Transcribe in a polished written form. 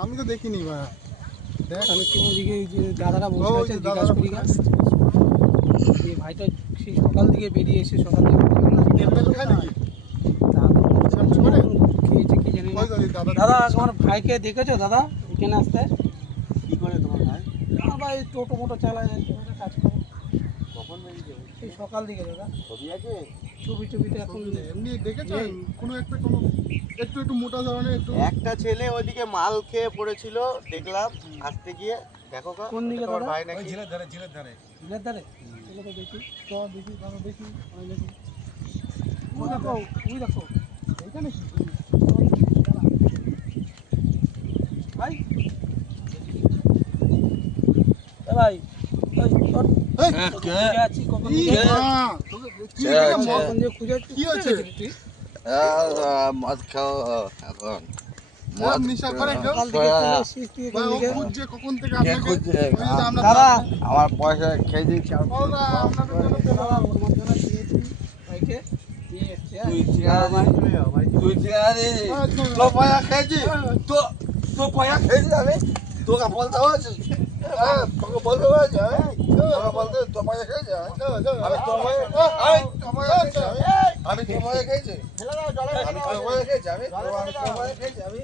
আমি তো দেখিনি ভাই। তাহলে তুমি ওদিকে যে দাদারা বসে আছে জিজ্ঞাসা করি গা। এই ভাইটা সেই সকাল থেকে বেরিয়ে এসে সকাল থেকে খেয়েছে কি জানি না। দাদা তোমার ভাইকে দেখেছো দাদা এখানে আসতে? কি করে তোমার ভাই? আমার ভাই টোটো মোটো চালায় কাজ করে। কখন বেরিয়েছে? সেই সকাল দিকে দাদা। ছবি আছে? ছবি টবিতে এখন এমনি দেখেছেন কোনো একটু মোটা ধরনের একটু একটা ছেলে ওইদিকে মাল খেয়ে পড়েছিল দেখলাম আসতে গিয়ে। দেখো কোন দিকে তোমার দাদা? ভাই নাকি ঝিলের ধারে ঝিলের ধারে চলো তো দেখি। দেখি ওই দেখো এইখানে কি ভাই ভাই ওই তোর খুঁজে আছি কখন থেকে কখন দিয়ে খুঁজে কি হয়েছে? তুই মদ খাও এখন মদ নেশা করে কেউ? সকাল থেকে চলে আসছিস তুই এখান থেকে? খুঁজছে কখন থেকে কে আপনাকে খুঁজছে? দাদা আমার পয়সা খেয়ে দিয়েছি দাদা ওর মাধ্যমে দিয়েছি ভাইকে নিয়ে এসছে তুই চেয়ারে তো পয়সা খেয়েছি তো পয়সা খেয়েছি আমি তোকে বলতে হয়েছে তোকে বলতে হয়েছে তোকে বলতে তো পয়সা খেয়েছি আমি তো পয়সা খেয়েছি আমি তো পয়সা খেয়েছি আমি তো পয়সা খেয়েছি আমি তো পয়সা খেয়েছি আমি